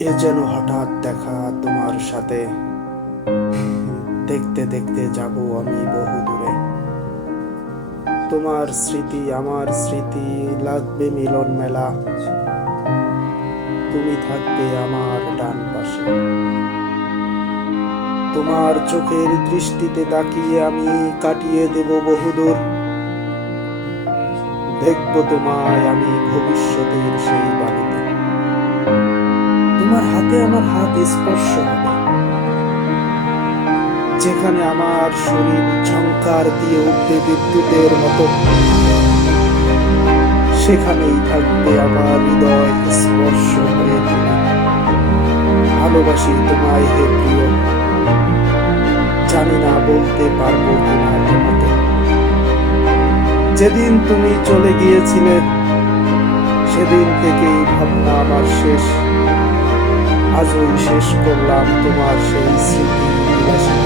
এ যেন হঠাৎ দেখা তোমার সাথে, দেখতে দেখতে যাব আমি বহু দূরে। তোমার স্মৃতি আমার স্মৃতি, লাগবে মিলন মেলা, তুমি থাকবে আমার ডান পাশে। তোমার চোখের দৃষ্টিতে তাকিয়ে আমি কাটিয়ে দেব বহুদূর। দেখব তোমায় আমি ভবিষ্যতের সেই বাড়িতে। তোমার হাতে আমার হাত স্পর্শ হবে, যেখানে আমার শরীর ঝংকার দিয়ে উঠবে বিদ্যুতের মতো, সেখানেই থাকবে আমার হৃদয় স্পর্শ হয়ে তুমি। ভালোবাসি তোমায় হে প্রিয়, জানি না বলতে পারবো কিনা তোমাকে। যেদিন তুমি চলে গিয়েছিলে, সেদিন থেকেই ভাবনা আমার শেষ। আজই শেষ করলাম তোমার সেই স্মৃতি বিলাসিতা।